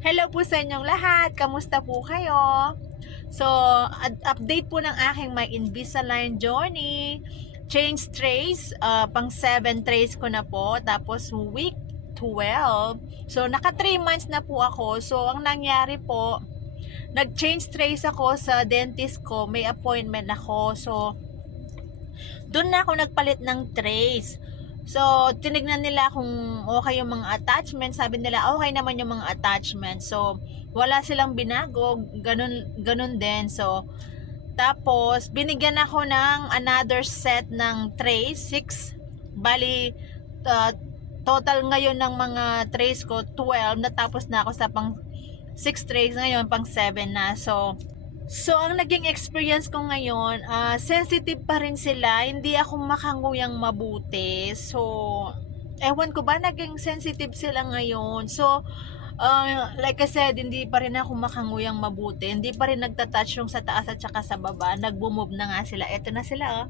Hello po sa inyong lahat. Kamusta po kayo? So, update po ng aking my Invisalign journey. Change trays, pang 7 trays ko na po. Tapos week 12. So, naka 3 months na po ako. So, ang nangyari po, nag-change trays ako sa dentist ko. May appointment ako. So, doon na ako nagpalit ng trays. So, tinignan nila kung okay yung mga attachment. Sabi nila, okay naman yung mga attachment. So, wala silang binago. Ganun din. So, tapos, binigyan ako ng another set ng trays. 6. Bali, total ngayon ng mga trays ko, 12. Natapos na ako sa pang 6 trays. Ngayon, pang 7 na. So, ang naging experience ko ngayon, sensitive pa rin sila. Hindi ako makanguyang mabuti. So, ewan ko ba, naging sensitive sila ngayon. So, like I said, hindi pa rin ako makanguyang mabuti. Hindi pa rin nagtatouch yung sa taas at saka sa baba. Nagbo-move na nga sila. Eto na sila, oh.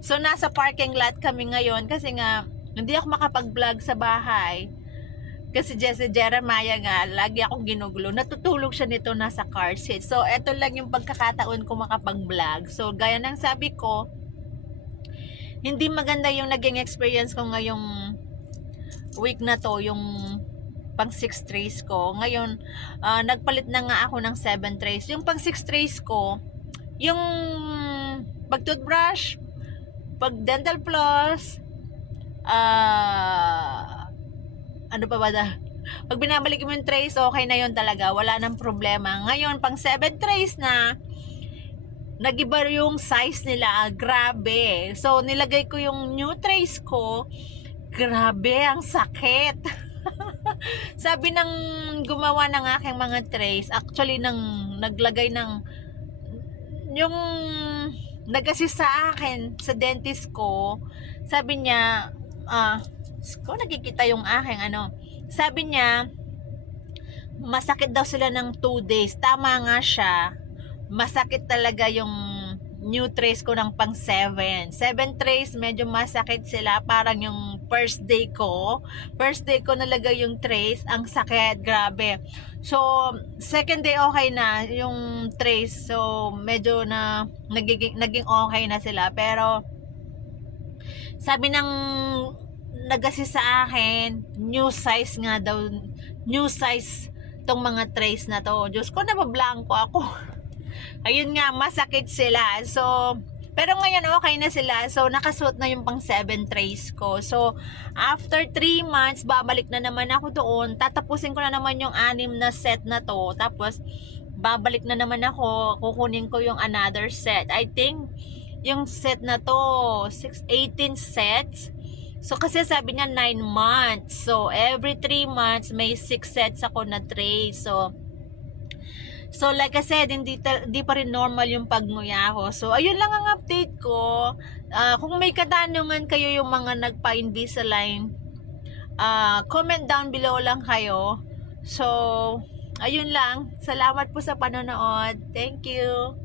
So, nasa parking lot kami ngayon kasi nga, hindi ako makapag-vlog sa bahay. Kasi si Jeremiah nga, lagi akong ginugulo. Natutulog siya nito nasa car seat. So, eto lang yung pagkakataon ko makapag-vlog. So, gaya ng sabi ko, hindi maganda yung naging experience ko ngayong week na to, yung pang 6 trays ko. Ngayon, nagpalit na nga ako ng 7 trays. Yung pang 6 trays ko, yung pag-toothbrush, pag-dental floss, ano pa ba da? Pag binabalik mo yung trays, okay na yon talaga. Wala nang problema. Ngayon, pang 7 trays na, nagiba yung size nila. Grabe. So, nilagay ko yung new trays ko. Grabe, ang sakit. Sabi ng gumawa ng aking mga trays, actually, naglagay ng, yung nag-assist sa akin, sa dentist ko, sabi niya, ko nakikita yung aking sabi niya masakit daw sila ng 2 days. Tama nga siya, masakit talaga yung new trays ko ng pang 7 trays. Medyo masakit sila, parang yung first day ko nalagay yung trays, ang sakit, grabe. So second day okay na yung trays, so medyo na naging okay na sila. Pero sabi ng nag-assist sa akin, new size nga daw, new size tong mga trays na to. Diyos ko, nabablanko ako. Ayun nga, masakit sila. So, pero ngayon okay na sila. So, nakasuot na yung pang 7 trays ko. So, after 3 months, babalik na naman ako doon. Tatapusin ko na naman yung 6 na set na to. Tapos, babalik na naman ako. Kukunin ko yung another set. I think, yung set na to, 18 sets. So, kasi sabi niya 9 months. So, every 3 months, may 6 sets ako na tray. So, like I said, hindi pa rin normal yung pagnguya ko. So, ayun lang ang update ko. Kung may katanungan kayo yung mga nagpa-Invisalign, comment down below lang kayo. So, ayun lang. Salamat po sa panonood. Thank you.